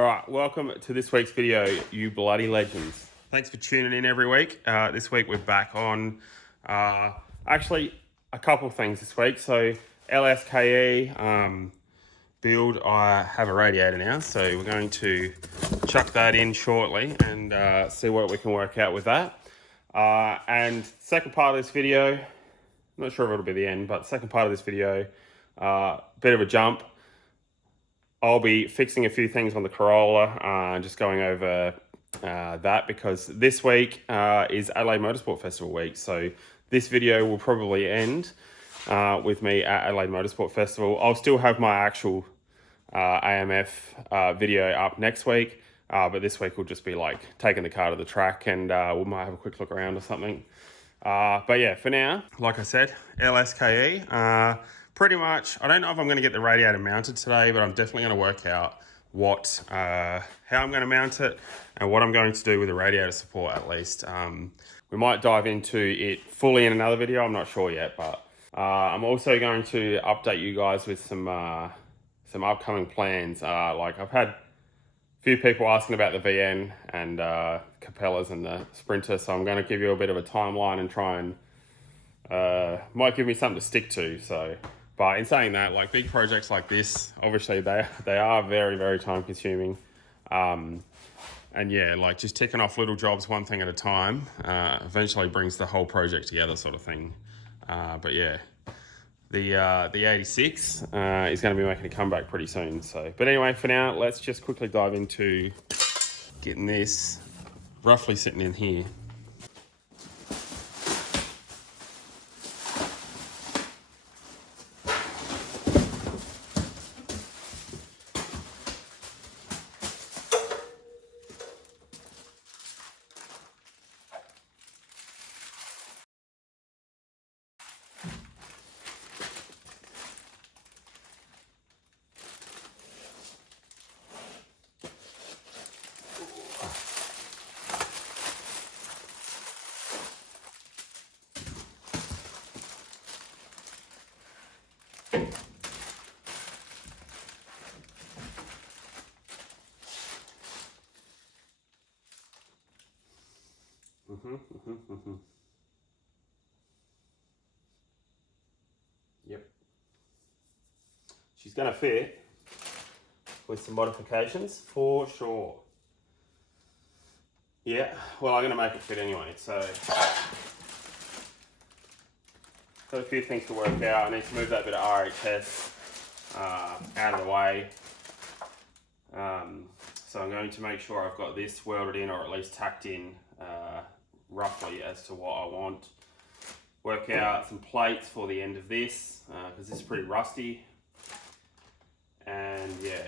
All right, welcome to this week's video, you bloody legends. Thanks for tuning in every week. This week we're back on, actually a couple of things this week. So LS KE Build, I have a radiator now, so we're going to chuck that in shortly and see what we can work out with that. And second part of this video, I'm not sure if it'll be the end, but second part of this video, bit of a jump. I'll be fixing a few things on the Corolla, just going over that because this week is Adelaide Motorsport Festival week. So this video will probably end with me at Adelaide Motorsport Festival. I'll still have my actual AMF video up next week, but this week will just be like taking the car to the track and we might have a quick look around or something. But yeah, for now, like I said, LS KE. Pretty much, I don't know if I'm going to get the radiator mounted today, but I'm definitely going to work out how I'm going to mount it and what I'm going to do with the radiator support at least. We might dive into it fully in another video, I'm not sure yet, but I'm also going to update you guys with some upcoming plans. Like I've had a few people asking about the VN and Capellas and the Sprinter, so I'm going to give you a bit of a timeline and try and might give me something to stick to. So. But in saying that, like big projects like this, obviously they are very, very time consuming. And yeah, like just ticking off little jobs one thing at a time eventually brings the whole project together sort of thing. But yeah, the 86 is going to be making a comeback pretty soon. So, but anyway, for now, let's just quickly dive into getting this roughly sitting in here. Yep. She's going to fit with some modifications for sure. Yeah, well, I'm going to make it fit anyway, so got a few things to work out. I need to move that bit of RHS out of the way. So I'm going to make sure I've got this welded in or at least tacked in roughly as to what I want. Work out some plates for the end of this because this is pretty rusty. And yeah,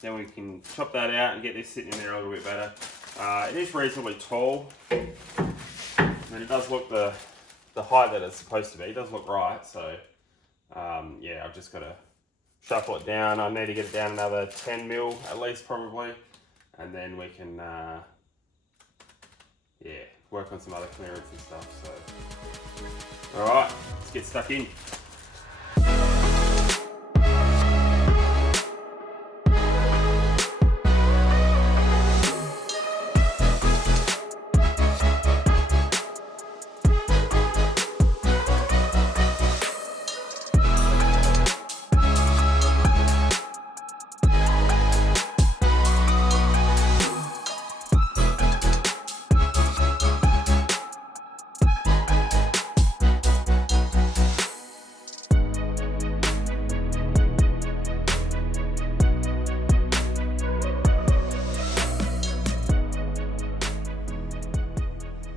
then we can chop that out and get this sitting in there a little bit better. It is reasonably tall and it does look the height that it's supposed to be. It does look right, so yeah, I've just got to shuffle it down. I need to get it down another 10 mil at least probably, and then we can yeah, work on some other clearance and stuff. So all right, let's get stuck in.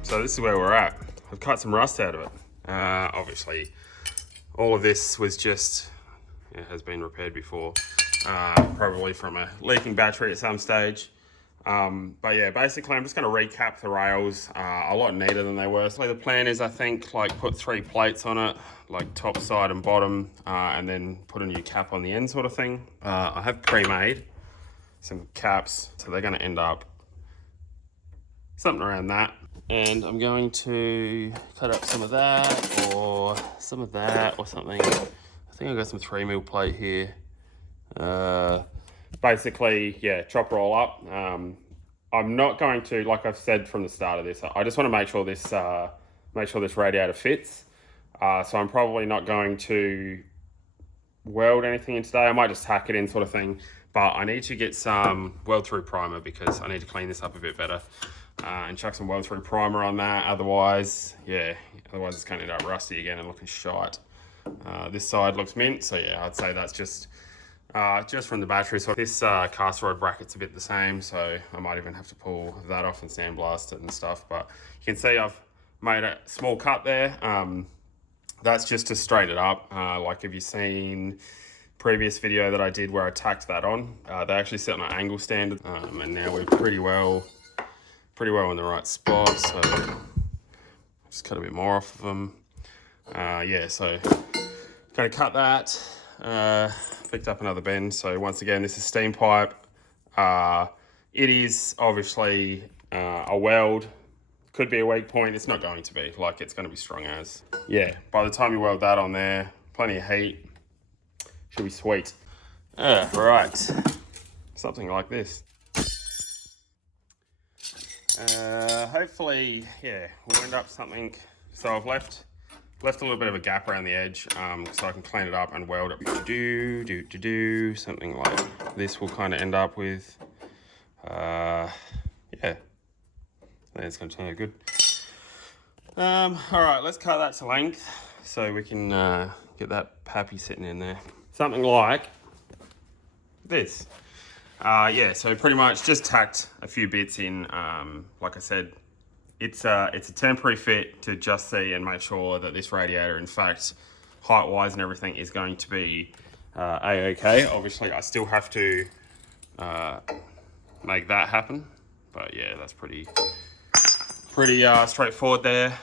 So this is where we're at. I've cut some rust out of it. Obviously, all of this was just, it has been repaired before, probably from a leaking battery at some stage. But yeah, basically I'm just gonna recap the rails a lot neater than they were. So the plan is, I think, like put 3 plates on it, like top, side and bottom, and then put a new cap on the end sort of thing. I have pre-made some caps, so they're gonna end up something around that. And I'm going to cut up some of that or some of that or something. I think I've got some 3mm plate here. basically, yeah, chop roll up. I'm not going to, like I've said from the start of this, I just want to make sure this radiator fits. So I'm probably not going to weld anything in today. I might just tack it in sort of thing, but I need to get some weld through primer because I need to clean this up a bit better and chuck some weld through primer on that. Otherwise it's going to end up rusty again and looking shite. This side looks mint, so yeah, I'd say that's just from the battery. So this cast rod bracket's a bit the same, so I might even have to pull that off and sandblast it and stuff. But you can see I've made a small cut there. That's just to straighten it up. Like if you've seen previous video that I did where I tacked that on, they actually sit on an angle stand, and now we're pretty well in the right spot. So just cut a bit more off of them. Yeah, so gonna cut that. Picked up another bend. So once again, this is steam pipe. It is obviously a weld. Could be a weak point. It's not going to be. Like, it's going to be strong as. Yeah, by the time you weld that on there, plenty of heat. Should be sweet. Right. Something like this. Hopefully, yeah, we'll end up something. So I've left a little bit of a gap around the edge so I can clean it up and weld it. Something like this will kind of end up with, yeah, I think it's going to turn out good. All right, let's cut that to length so we can get that pappy sitting in there. Something like this. Yeah, so pretty much just tacked a few bits in. Like I said, it's a temporary fit to just see and make sure that this radiator, in fact, height-wise and everything, is going to be a-okay. Obviously, I still have to make that happen, but yeah, that's pretty straightforward there.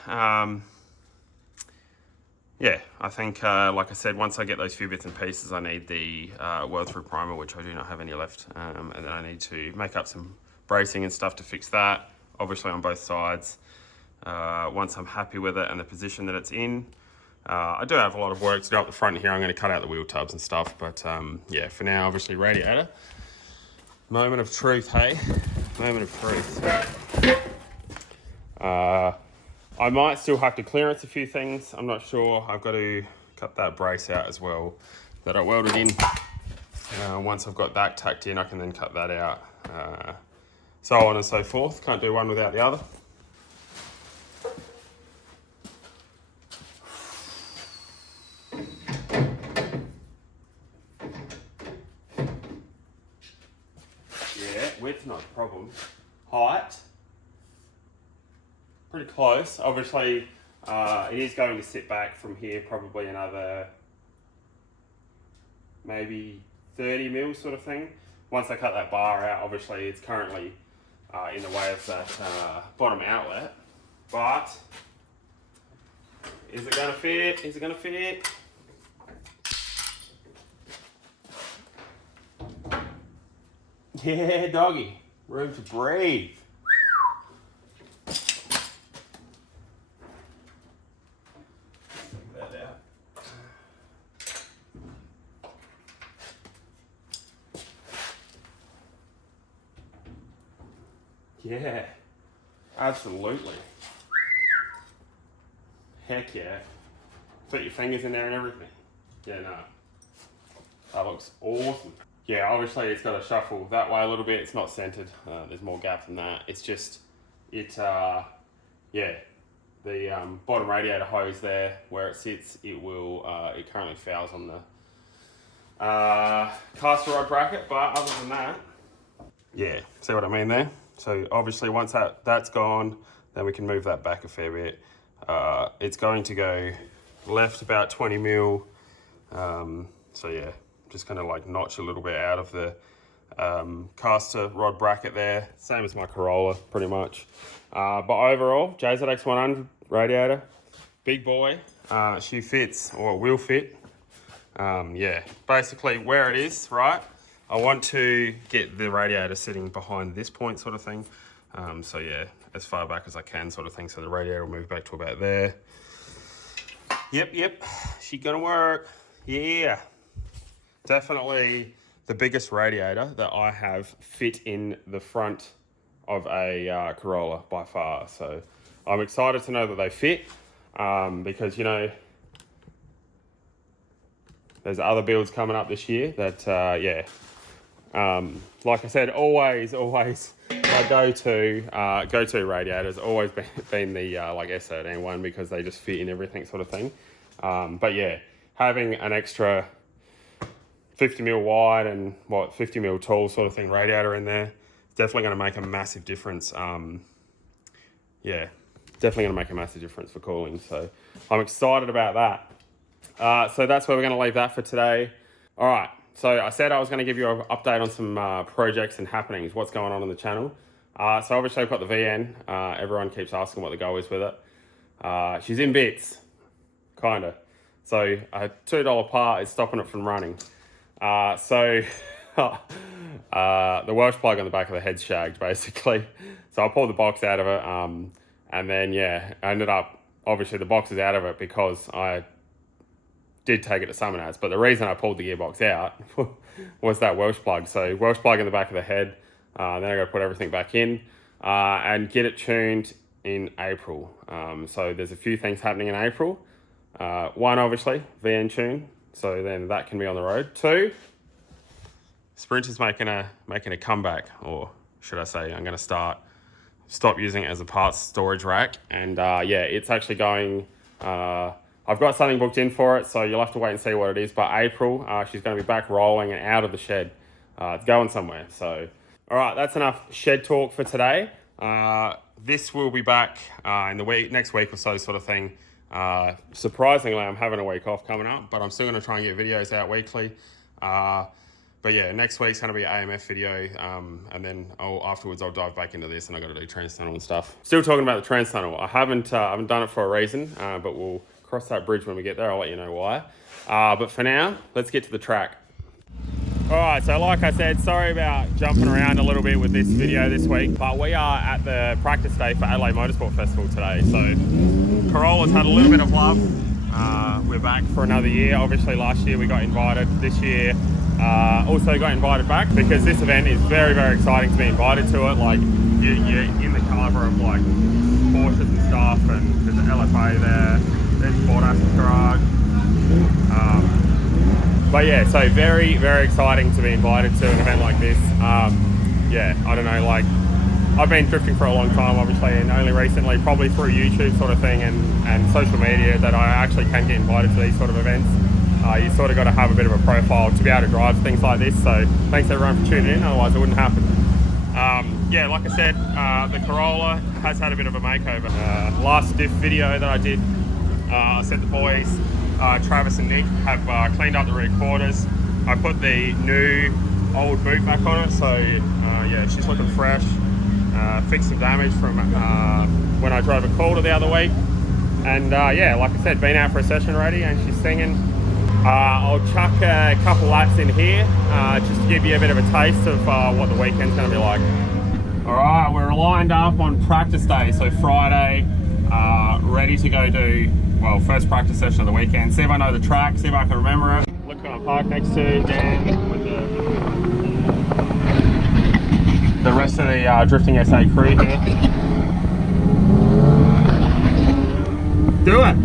Yeah, I think, like I said, once I get those few bits and pieces, I need the weld through primer, which I do not have any left, and then I need to make up some bracing and stuff to fix that, obviously on both sides. Once I'm happy with it and the position that it's in, I do have a lot of work to do up the front here. I'm going to cut out the wheel tubs and stuff, but yeah, for now, obviously radiator. Moment of truth, hey? Moment of truth. I might still have to clearance a few things. I'm not sure. I've got to cut that brace out as well that I welded in. Once I've got that tacked in, I can then cut that out. So on and so forth. Can't do one without the other. Yeah, width's not a problem. Height. Pretty close. Obviously, it is going to sit back from here probably another maybe 30 mils sort of thing. Once I cut that bar out, obviously it's currently in the way of that bottom outlet. But is it going to fit? Is it going to fit? Yeah, doggy. Room to breathe. Yeah, absolutely. Heck yeah. Put your fingers in there and everything. Yeah, no. That looks awesome. Yeah, obviously it's got to shuffle that way a little bit. It's not centered. There's more gap than that. It's just, yeah, the bottom radiator hose there where it sits, it will, it currently fouls on the caster rod bracket, but other than that, yeah, see what I mean there? So obviously once that's gone, then we can move that back a fair bit. It's going to go left about 20 mil. So yeah, just gonna like notch a little bit out of the caster rod bracket there. Same as my Corolla, pretty much. But overall, JZX100 radiator, big boy. She fits, or will fit. Yeah, basically where it is, right? I want to get the radiator sitting behind this point sort of thing. So yeah, as far back as I can sort of thing. So the radiator will move back to about there. Yep, she gonna work. Yeah, definitely the biggest radiator that I have fit in the front of a Corolla by far. So I'm excited to know that they fit because, you know, there's other builds coming up this year that, like I said, always my go-to radiator's always been the like S13 one because they just fit in everything sort of thing. But yeah, having an extra 50 mil wide and 50 mil tall sort of thing radiator in there, definitely going to make a massive difference. Yeah, definitely going to make a massive difference for cooling. So I'm excited about that. So that's where we're going to leave that for today. All right. So I said I was going to give you an update on some projects and happenings, what's going on the channel. So obviously I've got the VN. Everyone keeps asking what the goal is with it. She's in bits, kind of. So a $2 part is stopping it from running. The Welsh plug on the back of the head's shagged, basically. So I pulled the box out of it. And then, yeah, I ended up, obviously the box is out of it because I did take it to Summonats, but the reason I pulled the gearbox out was that Welsh plug. So Welsh plug in the back of the head, then I got to put everything back in and get it tuned in April. So there's a few things happening in April. One, obviously, VN tune, so then that can be on the road. Two, Sprint is making a comeback, or should I say, I'm going to stop using it as a parts storage rack, and yeah, it's actually going. I've got something booked in for it, so you'll have to wait and see what it is. But April, she's going to be back rolling and out of the shed. It's going somewhere. So, all right, that's enough shed talk for today. This will be back in the next week or so, sort of thing. Surprisingly, I'm having a week off coming up, but I'm still going to try and get videos out weekly. But yeah, next week's going to be an AMF video, and then afterwards I'll dive back into this, and I've got to do trans tunnel and stuff. Still talking about the trans tunnel. I haven't done it for a reason, but we'll cross that bridge when we get there. I'll let you know why. But for now, let's get to the track. All right, so like I said, sorry about jumping around a little bit with this video this week, but we are at the practice day for Adelaide Motorsport Festival today. So Corolla's had a little bit of love. We're back for another year. Obviously last year we got invited. This year also got invited back because this event is very, very exciting to be invited to it. Like you're in the caliber of like Porsches and stuff, and there's an LFA there. There's Ford Aston Garage. But yeah, so very, very exciting to be invited to an event like this. Yeah, I don't know, like I've been drifting for a long time, obviously, and only recently, probably through YouTube sort of thing and social media, that I actually can get invited to these sort of events. You sort of got to have a bit of a profile to be able to drive things like this. So thanks everyone for tuning in, otherwise it wouldn't happen. Yeah, like I said, the Corolla has had a bit of a makeover. Last diff video that I did, I said the boys, Travis and Nick, have cleaned up the rear quarters. I put the new old boot back on it, so yeah, she's looking fresh. Fixed some damage from when I drove a Corolla the other week. And yeah, like I said, been out for a session already and she's singing. I'll chuck a couple laps in here just to give you a bit of a taste of what the weekend's going to be like. All right, we're lined up on practice day, so Friday, ready to go do, well, first practice session of the weekend. See if I know the track, see if I can remember it. Look who I'm parked next to, Dan, with the rest of the Drifting SA crew here. Do it!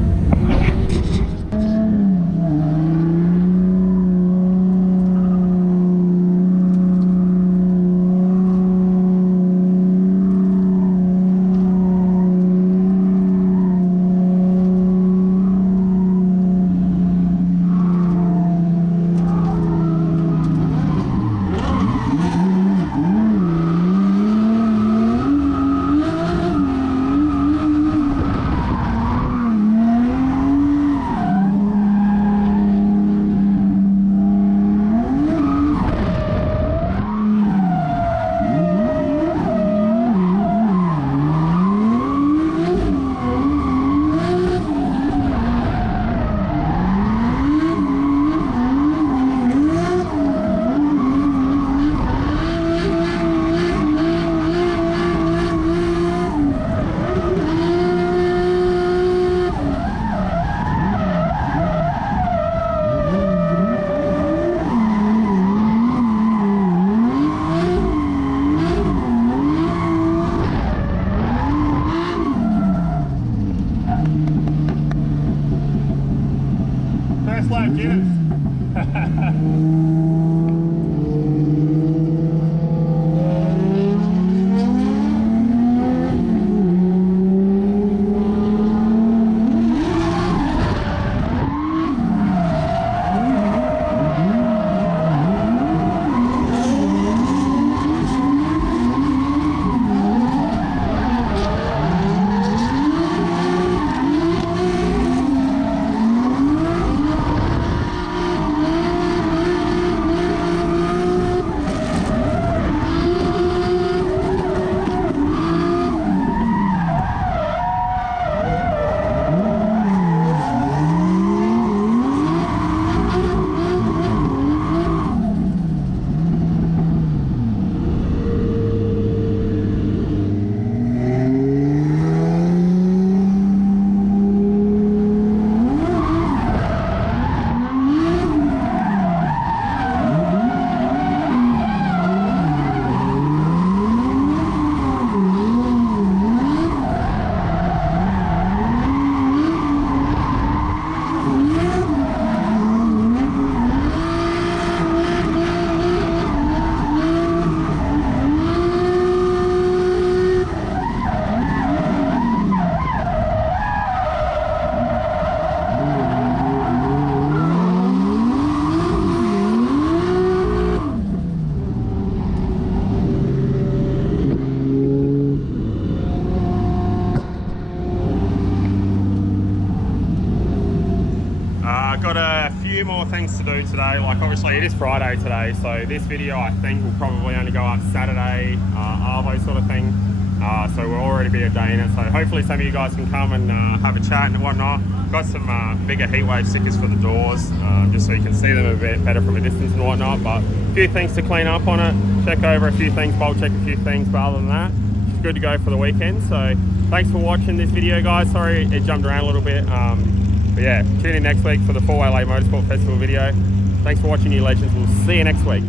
things to do today. Like obviously it is Friday today, so this video I think will probably only go up Saturday, Arvo sort of thing. So we'll already be a day in it. So hopefully some of you guys can come and have a chat and whatnot. Got some bigger heatwave stickers for the doors, just so you can see them a bit better from a distance and whatnot. But a few things to clean up on it, check over a few things, bolt check a few things. But other than that, it's good to go for the weekend. So thanks for watching this video, guys. Sorry it jumped around a little bit. But yeah, tune in next week for the 4 Adelaide Motorsport Festival video. Thanks for watching, you legends. We'll see you next week.